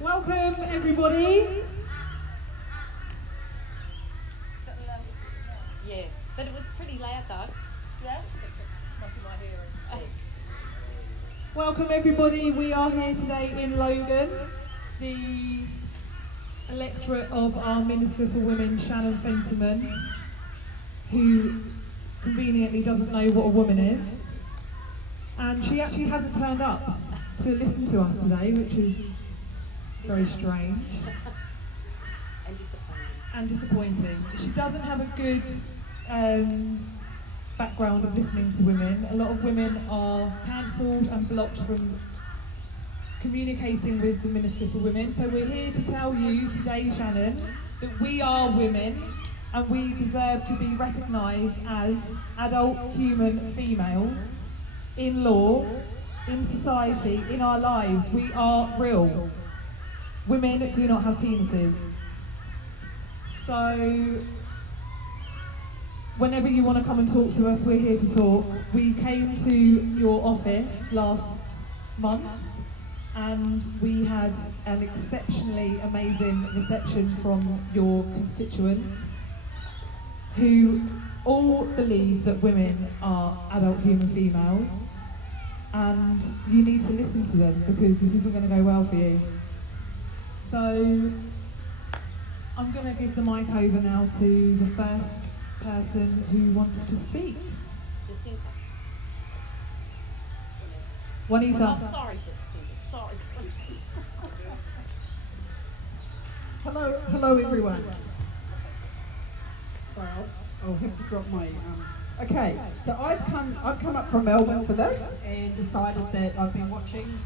Welcome everybody. Yeah, but it was pretty loud though. Yeah? Must be my hearing. Welcome everybody. We are here today in Logan. The electorate of our Minister for Women, Shannon Fentiman, who conveniently doesn't know what a woman is. And she actually hasn't turned up to listen to us today, which is very strange and disappointing. She doesn't have a good background of listening to women. A lot of women are cancelled and blocked from communicating with the Minister for Women. So we're here to tell you today, Shannon, that we are women and we deserve to be recognised as adult human females in law, in society, in our lives. We are real. Women do not have penises. So whenever you want to come and talk to us, we're here to talk. We came to your office last month and we had an exceptionally amazing reception from your constituents who all believe that women are adult human females, and you need to listen to them because this isn't going to go well for you. So I'm going to give the mic over now to the first person who wants to speak. Juanita. Oh, sorry, sorry. Hello everyone. Sorry, I'll have to drop my. Okay, so I've come up from Melbourne for this and decided that I've been watching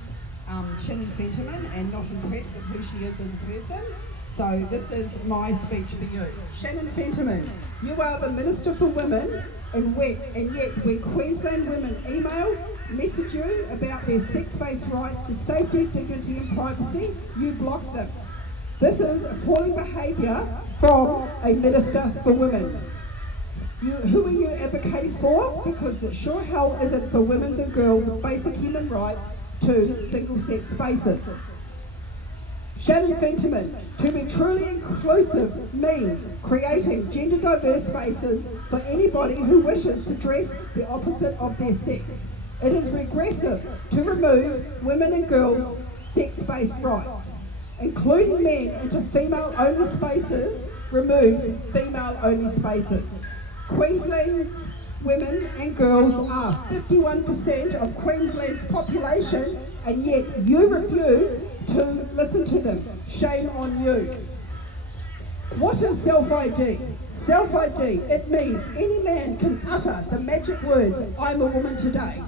Shannon Fentiman and not impressed with who she is as a person. So this is my speech for you. Shannon Fentiman, you are the Minister for Women, and yet when Queensland women email, message you about their sex-based rights to safety, dignity and privacy, you block them. This is appalling behaviour from a Minister for Women. Who are you advocating for? Because it sure hell isn't for women's and girls' basic human rights to single-sex spaces. Shannon Fentiman, to be truly inclusive means creating gender diverse spaces for anybody who wishes to dress the opposite of their sex. It is regressive to remove women and girls' sex-based rights. Including men into female-only spaces removes female-only spaces. Queensland's women and girls are 51% of Queensland's population, and yet you refuse to listen to them. Shame on you. What is self-ID? Self-ID, it means any man can utter the magic words, "I'm a woman today."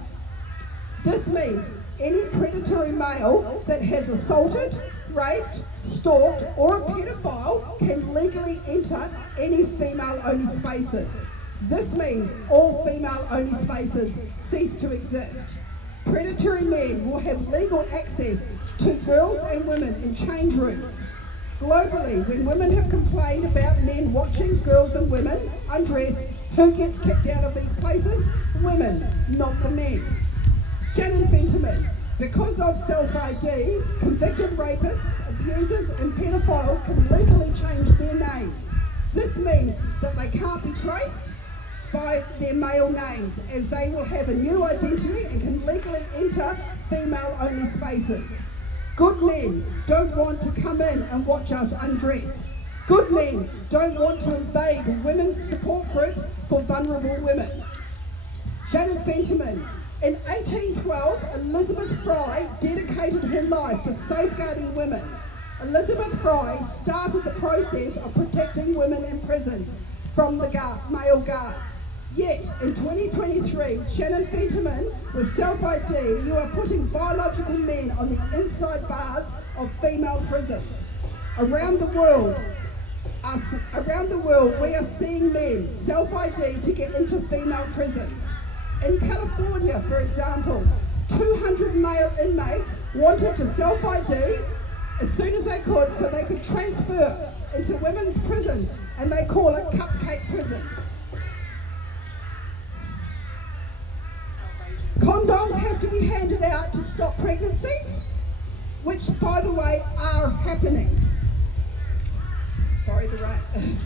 This means any predatory male that has assaulted, raped, stalked or a paedophile can legally enter any female-only spaces. This means all female-only spaces cease to exist. Predatory men will have legal access to girls and women in change rooms. Globally, when women have complained about men watching girls and women undress, who gets kicked out of these places? Women, not the men. Shannon Fentiman, because of self-ID, convicted rapists, abusers and pedophiles can legally change their names. This means that they can't be traced by their male names, as they will have a new identity and can legally enter female-only spaces. Good men don't want to come in and watch us undress. Good men don't want to invade women's support groups for vulnerable women. Shannon Fentiman, in 1812, Elizabeth Fry dedicated her life to safeguarding women. Elizabeth Fry started the process of protecting women in prisons from the male guards. Yet, in 2023, Shannon Fentiman, with self-ID, you are putting biological men on the inside bars of female prisons. Around the world, we are seeing men self-ID to get into female prisons. In California, for example, 200 male inmates wanted to self-ID as soon as they could so they could transfer into women's prisons, and they call it Cupcake Prison. Condoms have to be handed out to stop pregnancies. which, by the way, are happening. Sorry, the rain.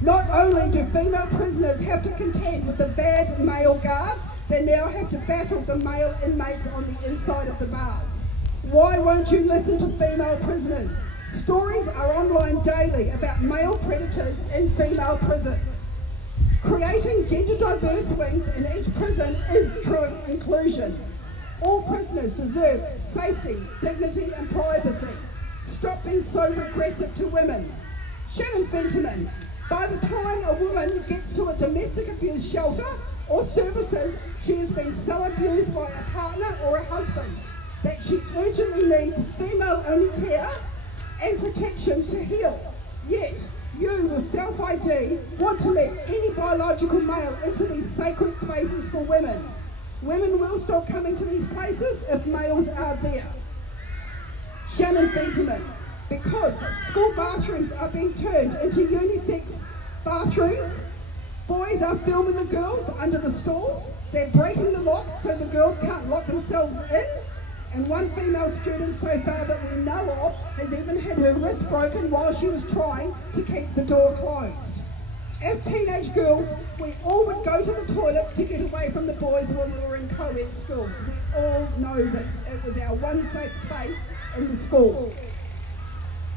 Not only do female prisoners have to contend with the bad male guards, they now have to battle the male inmates on the inside of the bars. Why won't you listen to female prisoners? Stories are online daily about male predators in female prisons. Creating gender diverse wings in each prison is true inclusion. All prisoners deserve safety, dignity and privacy. Stop being so regressive to women. Shannon Fentiman, by the time a woman gets to a domestic abuse shelter or services, she has been so abused by a partner or a husband that she urgently needs female-only care and protection to heal. Yet, you with self-ID want to let any biological male into these sacred spaces for women. Women will stop coming to these places if males are there. Shannon Fentiman, because school bathrooms are being turned into unisex bathrooms, boys are filming the girls under the stalls, they're breaking the locks so the girls can't lock themselves in, and one female student so far that we know of has even had her wrist broken while she was trying to keep the door closed. As teenage girls, we all would go to the toilets to get away from the boys when we were in co-ed schools. We all know this. It was our one safe space in the school.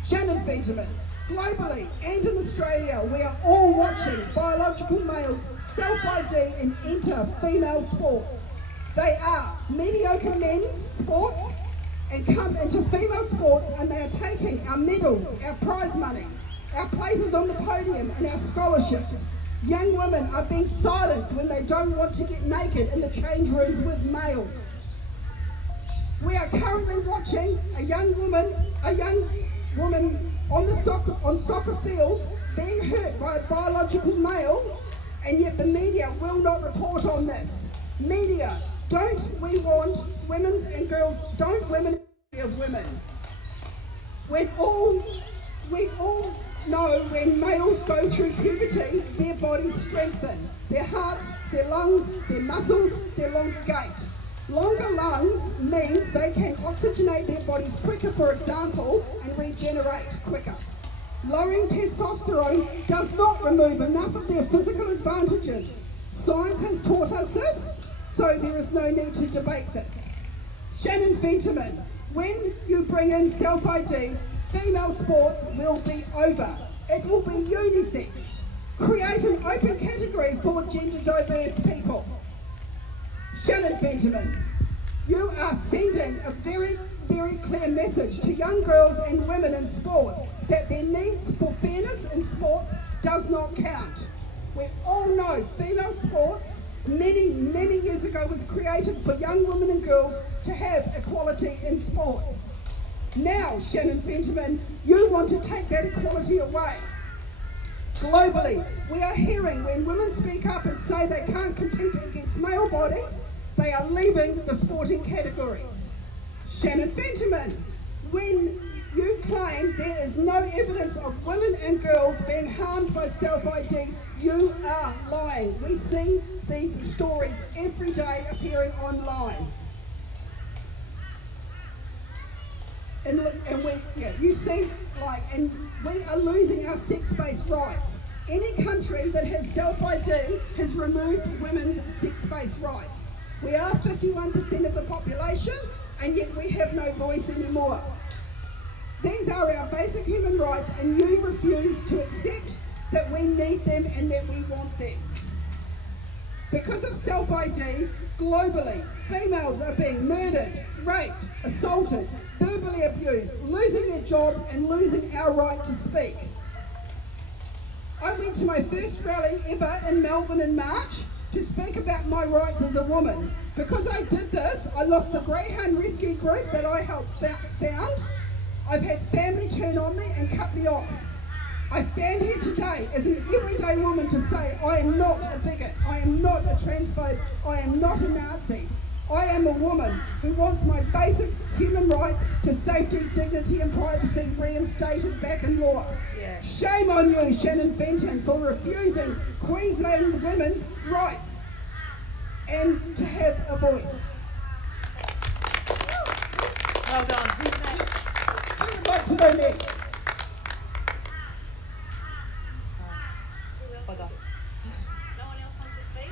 Shannon Fentiman, globally and in Australia, we are all watching biological males self-ID and enter female sports. They are mediocre men's sports and come into female sports, and they are taking our medals, our prize money, our places on the podium and our scholarships. Young women are being silenced when they don't want to get naked in the change rooms with males. We are currently watching a young woman on soccer fields being hurt by a biological male, and yet the media will not report on this. Media, don't we want women's and girls, don't women of women. We all know when males go through puberty, their bodies strengthen. Their hearts, their lungs, their muscles, their longer gait. Longer lungs means they can oxygenate their bodies quicker, for example, and regenerate quicker. Lowering testosterone does not remove enough of their physical advantages. Science has taught us this, so there is no need to debate this. Shannon Fentiman, when you bring in self-ID, female sports will be over. It will be unisex. Create an open category for gender diverse people. Shannon Fentiman, you are sending a very, very clear message to young girls and women in sport that their needs for fairness in sports does not count. We all know female sports many, many years ago was created for young women and girls to have equality in sports. Now, Shannon Fentiman, you want to take that equality away. Globally, we are hearing when women speak up and say they can't compete against male bodies, they are leaving the sporting categories. Shannon Fentiman, when you claim there is no evidence of women and girls being harmed by self-ID, you are lying. We see these stories every day appearing online. And we are losing our sex-based rights. Any country that has self-ID has removed women's sex-based rights. We are 51% of the population, and yet we have no voice anymore. These are our basic human rights, and you refuse to accept that we need them and that we want them. Because of self-ID, globally, females are being murdered, raped, assaulted, verbally abused, losing their jobs and losing our right to speak. I went to my first rally ever in Melbourne in March to speak about my rights as a woman. Because I did this, I lost the Greyhound Rescue Group that I helped found. I've had family turn on me and cut me off. I stand here today as an everyday woman to say I am not a bigot, I am not a transphobe, I am not a Nazi. I am a woman who wants my basic human rights to safety, dignity and privacy reinstated back in law. Yeah. Shame on you, Shannon Fentiman, for refusing Queensland women's rights and to have a voice. like to go next? Who else Hold on. is it? No one else wants to speak?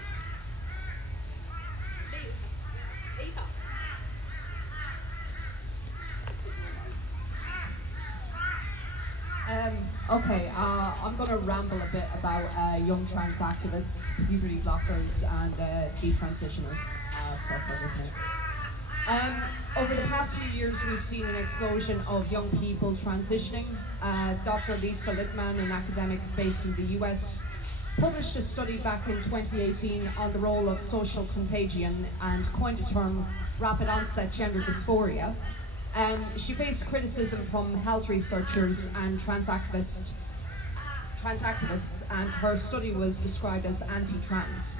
Eva. Okay, I'm going to ramble a bit about young trans activists, puberty blockers, and detransitioners. Suffer with me. Over the past few years, we've seen an explosion of young people transitioning. Dr. Lisa Littman, an academic based in the US, published a study back in 2018 on the role of social contagion and coined the term rapid onset gender dysphoria. She faced criticism from health researchers and trans activists, and her study was described as anti-trans.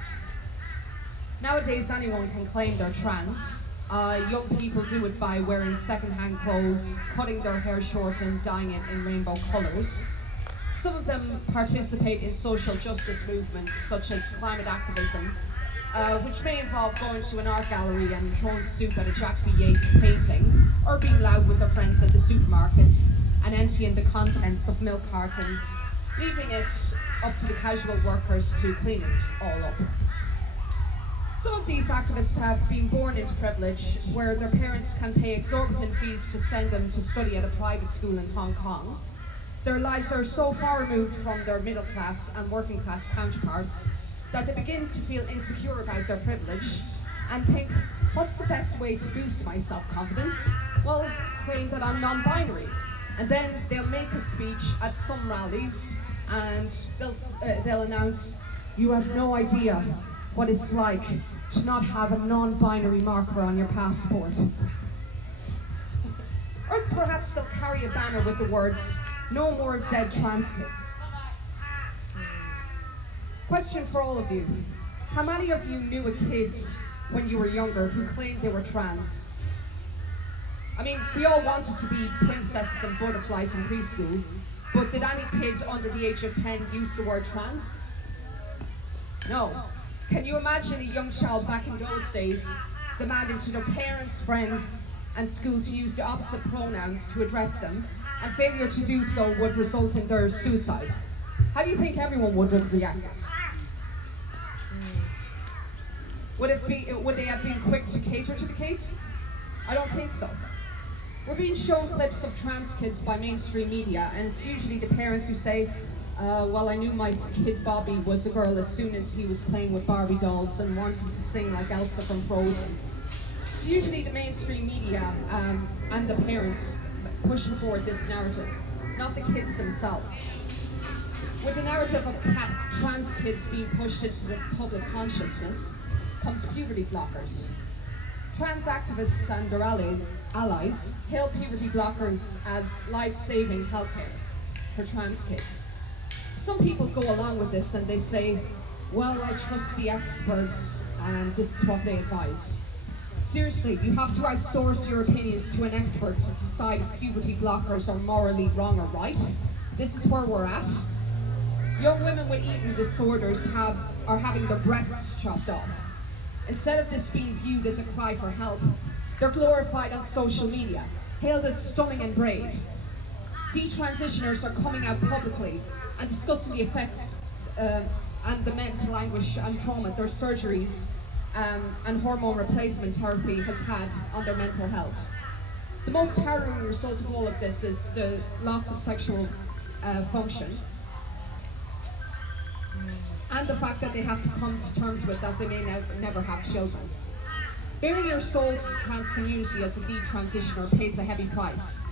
Nowadays, anyone can claim they're trans. Young people do it by wearing second-hand clothes, cutting their hair short and dyeing it in rainbow colours. Some of them participate in social justice movements such as climate activism, which may involve going to an art gallery and throwing soup at a Jack B. Yeats painting, or being loud with their friends at the supermarket and emptying the contents of milk cartons, leaving it up to the casual workers to clean it all up. Some of these activists have been born into privilege, where their parents can pay exorbitant fees to send them to study at a private school in Hong Kong. Their lives are so far removed from their middle class and working class counterparts that they begin to feel insecure about their privilege and think, what's the best way to boost my self-confidence? Well, claim that I'm non-binary. And then they'll make a speech at some rallies and they'll announce, you have no idea what it's like to not have a non-binary marker on your passport. Or perhaps they'll carry a banner with the words, no more dead trans kids. Question for all of you. How many of you knew a kid when you were younger who claimed they were trans? I mean, we all wanted to be princesses and butterflies in preschool, but did any kid under the age of 10 use the word trans? No. Can you imagine a young child back in those days demanding to their parents, friends, and school to use the opposite pronouns to address them, and failure to do so would result in their suicide? How do you think everyone would have reacted? Would they have been quick to cater to the kid? I don't think so. We're being shown clips of trans kids by mainstream media, and it's usually the parents who say, well, I knew my kid Bobby was a girl as soon as he was playing with Barbie dolls and wanted to sing like Elsa from Frozen. It's usually the mainstream media and the parents pushing forward this narrative, not the kids themselves. With the narrative of trans kids being pushed into the public consciousness comes puberty blockers. Trans activists and their allies hail puberty blockers as life-saving healthcare for trans kids. Some people go along with this and they say, well, I trust the experts and this is what they advise. Seriously, you have to outsource your opinions to an expert to decide if puberty blockers are morally wrong or right. This is where we're at. Young women with eating disorders are having their breasts chopped off. Instead of this being viewed as a cry for help, they're glorified on social media, hailed as stunning and brave. Detransitioners are coming out publicly and discussing the effects and the mental anguish and trauma their surgeries and hormone replacement therapy has had on their mental health. The most harrowing result of all of this is the loss of sexual function, and the fact that they have to come to terms with that they may never have children. Bearing your soul to the trans community as a detransitioner pays a heavy price.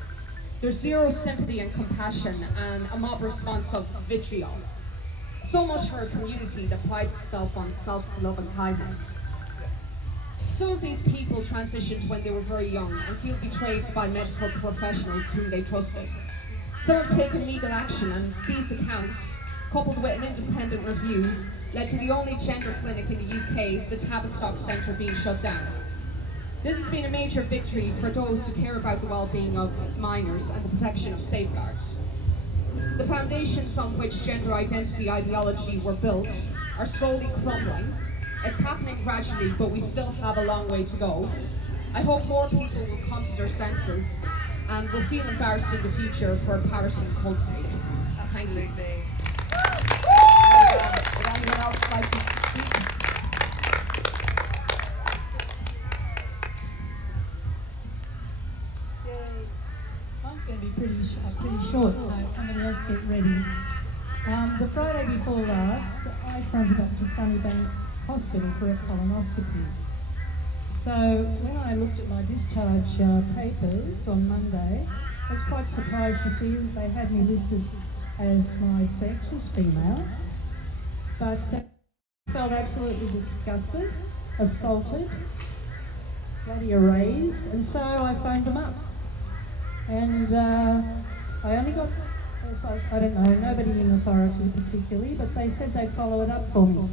There's zero sympathy and compassion and a mob response of vitriol. So much for a community that prides itself on self-love and kindness. Some of these people transitioned when they were very young and feel betrayed by medical professionals whom they trusted. Some have taken legal action, and these accounts, coupled with an independent review, led to the only gender clinic in the UK, the Tavistock Centre, being shut down. This has been a major victory for those who care about the well-being of minors and the protection of safeguards. The foundations on which gender identity ideology were built are slowly crumbling. It's happening gradually, but we still have a long way to go. I hope more people will come to their senses and will feel embarrassed in the future for a parroting cold snake. Thank you. Absolutely. Would anyone else like to speak? Mine's going to be pretty short, so somebody else get ready. The Friday before last, I fronted up to Sunnybank Hospital for a colonoscopy. So when I looked at my discharge papers on Monday, I was quite surprised to see that they had me listed as my sex was female, but felt absolutely disgusted, assaulted, bloody erased, and so I phoned them up. And I only got, I don't know, nobody in authority particularly, but they said they'd follow it up for me.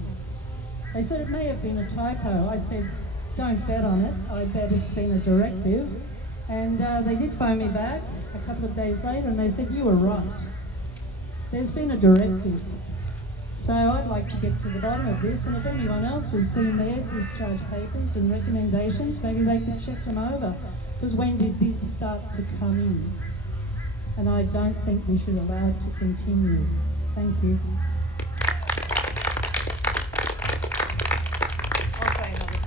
They said it may have been a typo. I said, don't bet on it. I bet it's been a directive. And they did phone me back a couple of days later and they said, you were right. There's been a directive. So I'd like to get to the bottom of this, and if anyone else has seen their discharge papers and recommendations, maybe they could check them over. Because when did this start to come in? And I don't think we should allow it to continue. Thank you. I'll say another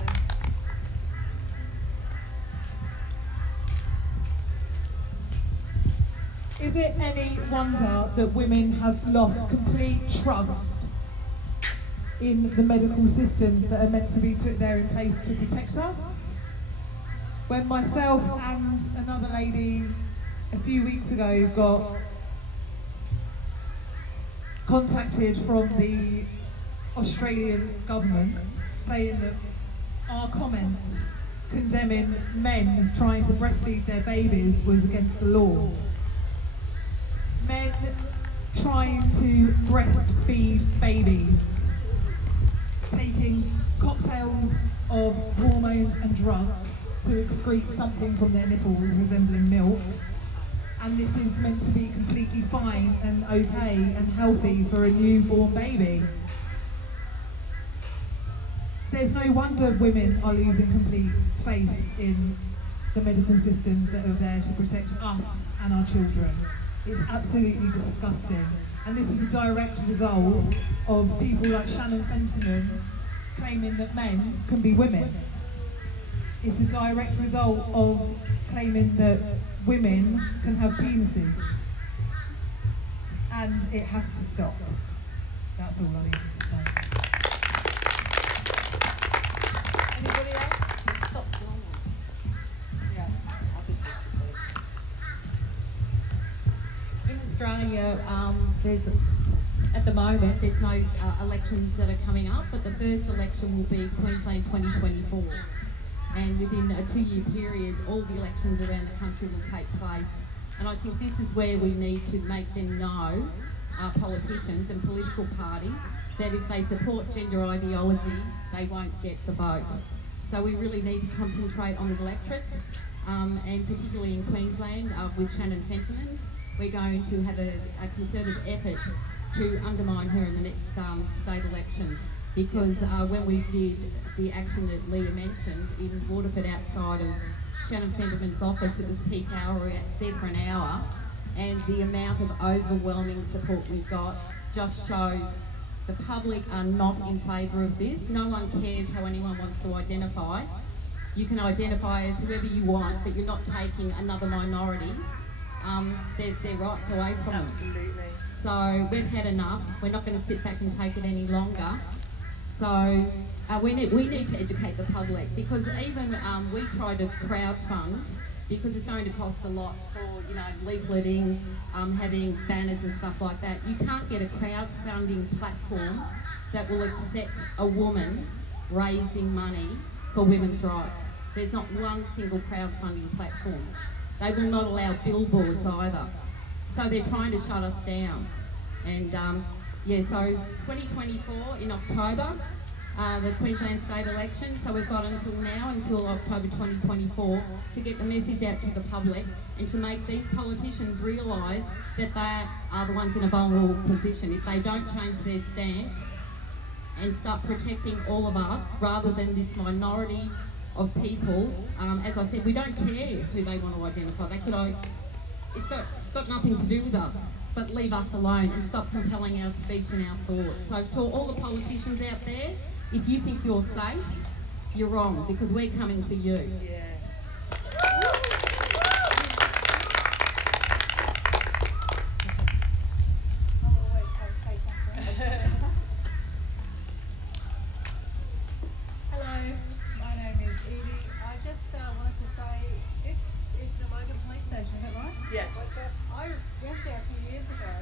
thing. Is it any wonder that women have lost complete trust in the medical systems that are meant to be put there in place to protect us? When myself and another lady a few weeks ago got contacted from the Australian government saying that our comments condemning men trying to breastfeed their babies was against the law. Men trying to breastfeed babies, taking cocktails of hormones and drugs to excrete something from their nipples resembling milk, and this is meant to be completely fine and okay and healthy for a newborn baby. There's no wonder women are losing complete faith in the medical systems that are there to protect us and our children. It's absolutely disgusting. And this is a direct result of people like Shannon Fentiman claiming that men can be women. It's a direct result of claiming that women can have penises. And it has to stop. That's all I need to say. Anybody else? Stop doing that. Yeah. In Australia, at the moment, there's no elections that are coming up, but the first election will be Queensland 2024. And within a 2-year period, all the elections around the country will take place. And I think this is where we need to make them know, our politicians and political parties, that if they support gender ideology, they won't get the vote. So we really need to concentrate on the electorates, and particularly in Queensland with Shannon Fentiman. We're going to have a concerted effort to undermine her in the next state election, because when we did the action that Leah mentioned in Waterford outside of Shannon Fentiman's office, it was peak hour, we were there for an hour, and the amount of overwhelming support we've got just shows the public are not in favour of this. No one cares how anyone wants to identify. You can identify as whoever you want, but you're not taking another minority their rights away from them. Absolutely. So we've had enough. We're not going to sit back and take it any longer. So we need to educate the public, because even we try to crowdfund, because it's going to cost a lot for, you know, leafleting, having banners and stuff like that. You can't get a crowdfunding platform that will accept a woman raising money for women's rights. There's not one single crowdfunding platform. They will not allow billboards either. So they're trying to shut us down. And so 2024 in October, the Queensland state election, so we've got until now, until October 2024, to get the message out to the public and to make these politicians realise that they are the ones in a vulnerable position. If they don't change their stance and start protecting all of us, rather than this minority of people. As I said, we don't care who they want to identify. It's got nothing to do with us, but leave us alone and stop compelling our speech and our thoughts. So to all the politicians out there, if you think you're safe, you're wrong, because we're coming for you. Yes. Hello, my name is Edie. I just wanted to say, this is the Logan Police Station, is that right? Yeah. I went there a few years ago,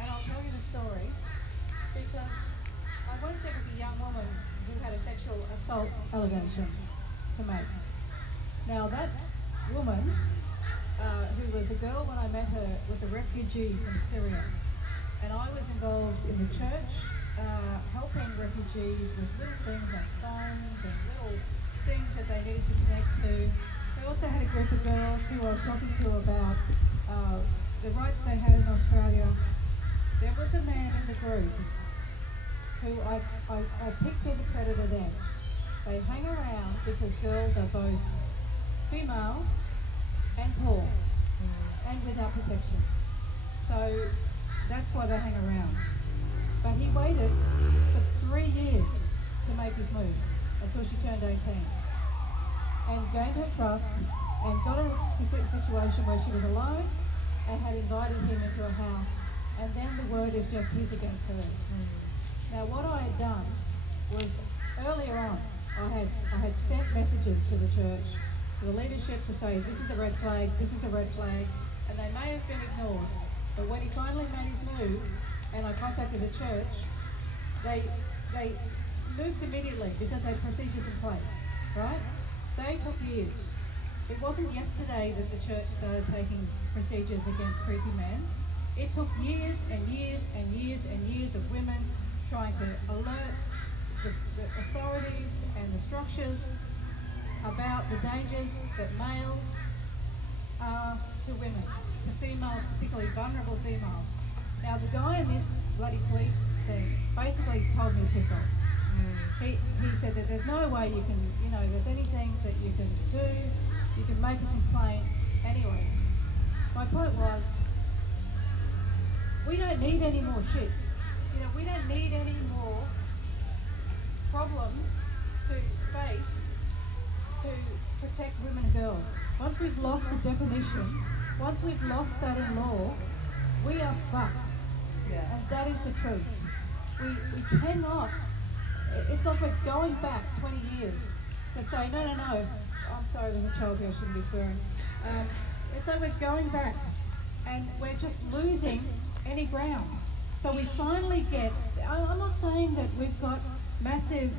and I'll tell you the story, because I went there with a young woman who had a sexual assault allegation to make. Now that woman, who was a girl when I met her, was a refugee from Syria. And I was involved in the church, helping refugees with little things like phones and little things that they needed to connect to. We also had a group of girls who I was talking to about the rights they had in Australia. There was a man in the group who I picked as a predator then. They hang around because girls are both female and poor and without protection. So that's why they hang around. But he waited for 3 years to make his move until she turned 18 and gained her trust and got her into a situation where she was alone and had invited him into a house, and then the word is just his against hers. Now what I had done was, earlier on, I had sent messages to the church, to the leadership, to say this is a red flag, this is a red flag, and they may have been ignored. But when he finally made his move, and I contacted the church, they moved immediately because they had procedures in place, right? They took years. It wasn't yesterday that the church started taking procedures against creepy men. It took years and years and years and years of women trying to alert the authorities and the structures about the dangers that males are to women, to females, particularly vulnerable females. Now the guy in this bloody police thing basically told me to piss off. He said that there's no way you can, there's anything that you can do, you can make a complaint. Anyways, my point was, we don't need any more shit. We don't need any more problems to face to protect women and girls. Once we've lost the definition, once we've lost that in law, we are fucked. Yeah. And that is the truth. We cannot, it's like we're going back 20 years to say, no, I'm sorry, there's a child here, I shouldn't be swearing. It's like we're going back and we're just losing any ground. So we finally get, I'm not saying that we've got massive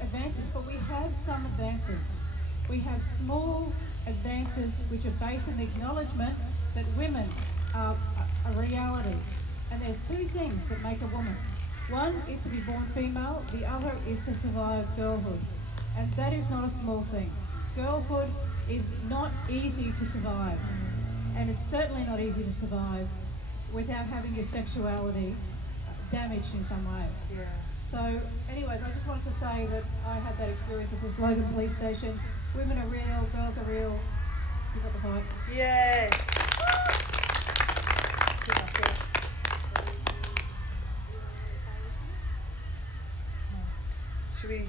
advances, but we have some advances. We have small advances which are based on the acknowledgement that women are a reality. And there's two things that make a woman. One is to be born female, the other is to survive girlhood. And that is not a small thing. Girlhood is not easy to survive. And it's certainly not easy to survive without having your sexuality damaged in some way. Yeah. So anyways, I just wanted to say that I had that experience at this Logan Police Station. Women are real, girls are real. You got the point. Yes. That's it. Should we?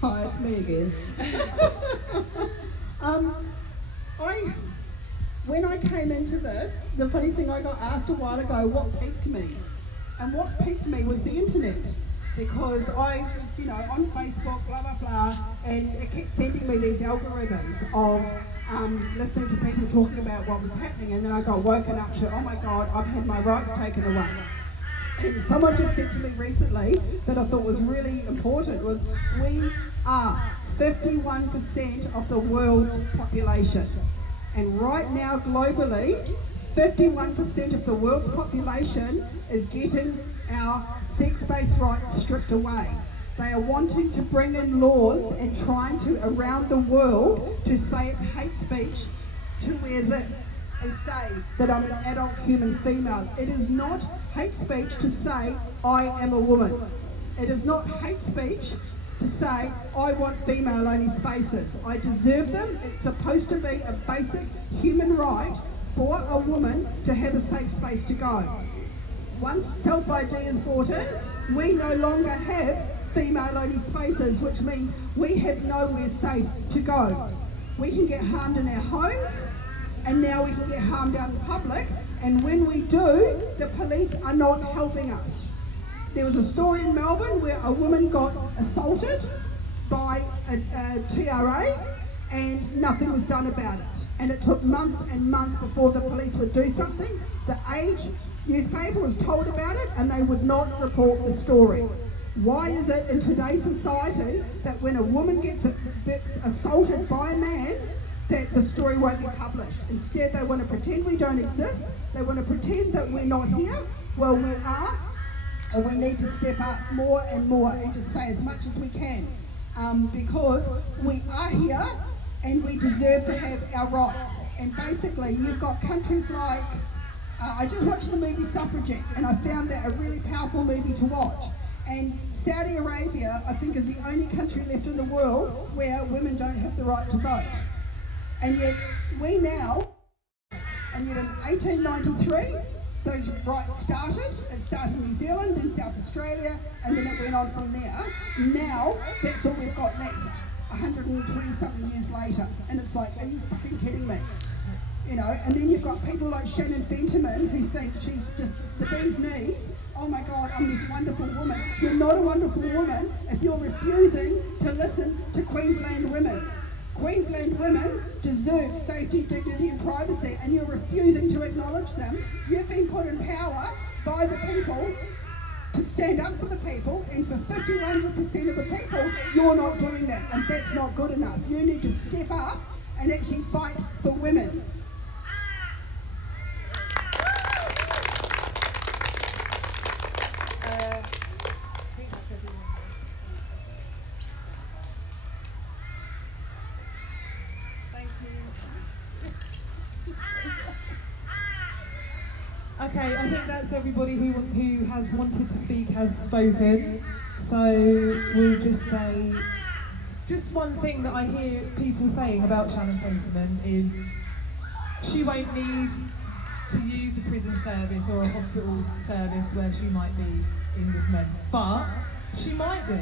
Hi, it's me again. When I came into this, the funny thing, I got asked a while ago what piqued me. And what piqued me was the internet. Because I was, on Facebook, blah, blah, blah, and it kept sending me these algorithms of listening to people talking about what was happening, and then I got woken up to, oh my God, I've had my rights taken away. And someone just said to me recently that I thought was really important was, we are 51% of the world's population. And right now globally, 51% of the world's population is getting our sex-based rights stripped away. They are wanting to bring in laws and trying to, around the world, to say it's hate speech to wear this. and say that I'm an adult human female. It is not hate speech to say I am a woman. It is not hate speech to say I want female-only spaces. I deserve them. It's supposed to be a basic human right for a woman to have a safe space to go. Once self-ID is brought in, we no longer have female-only spaces, which means we have nowhere safe to go. We can get harmed in our homes, and now we can get harmed out in public, and when we do, the police are not helping us. There was a story in Melbourne where a woman got assaulted by a TRA and nothing was done about it. And it took months and months before the police would do something. The Age newspaper was told about it and they would not report the story. Why is it in today's society that when a woman gets assaulted by a man, that the story won't be published? Instead, they want to pretend we don't exist. They want to pretend that we're not here. Well, we are. And we need to step up more and more and just say as much as we can, because we are here and we deserve to have our rights. And basically, you've got countries like, I just watched the movie Suffragette, and I found that a really powerful movie to watch. And Saudi Arabia, I think, is the only country left in the world where women don't have the right to vote. And yet, we now, and yet in 1893, those rights started. It started in New Zealand, then South Australia, and then it went on from there. Now, that's all we've got left, 120 something years later. And it's like, are you fucking kidding me? You know, and then you've got people like Shannon Fentiman who think she's just the bee's knees. Oh my God, I'm this wonderful woman. You're not a wonderful woman if you're refusing to listen to Queensland women. Queensland women deserve safety, dignity and privacy, and you're refusing to acknowledge them. You've been put in power by the people to stand up for the people, and for 51% of the people, you're not doing that, and that's not good enough. You need to step up and actually fight for women. Okay, I think that's everybody who has wanted to speak has spoken. So we'll just say, just one thing that I hear people saying about Shannon Fentiman is she won't need to use a prison service or a hospital service where she might be in with men, but she might do.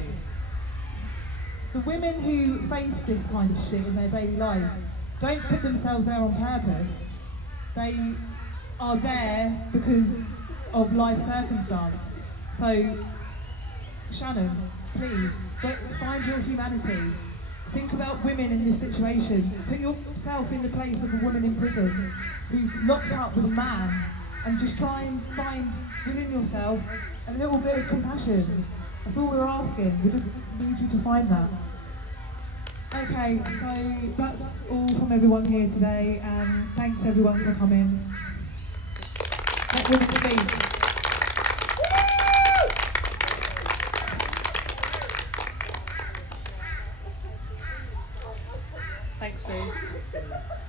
The women who face this kind of shit in their daily lives don't put themselves there on purpose. They are there because of life circumstance. So, Shannon, please, find your humanity. Think about women in this situation. Put yourself in the place of a woman in prison who's locked up with a man, and just try and find within yourself a little bit of compassion. That's all we're asking. We just need you to find that. Okay, so that's all from everyone here today, and thanks everyone for coming. Let women speak. Thanks, Sue.